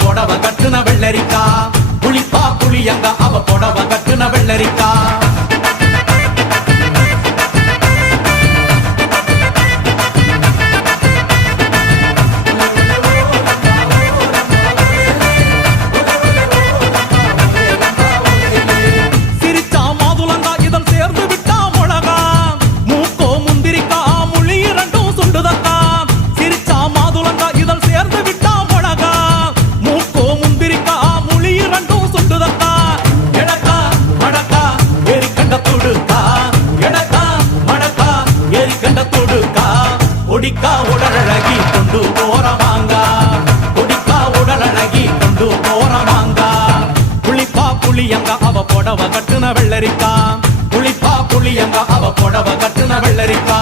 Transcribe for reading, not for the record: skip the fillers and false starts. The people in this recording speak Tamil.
புடவ கட்டுன வெள்ளரிக்கா புளிப்பா புளியங்க அவ புடவ கட்டுன வெள்ளரிக்கா கொடிக்கா உடலழகி கொண்டு போறவாங்க கொடிக்கா உடலழகி கொண்டு போறவாங்க புளிப்பா புளியங்க அவ புடவ கட்டுன வெள்ளரிக்கா புளிப்பா புளியங்க அவ புடவ கட்டுன வெள்ளரிக்கா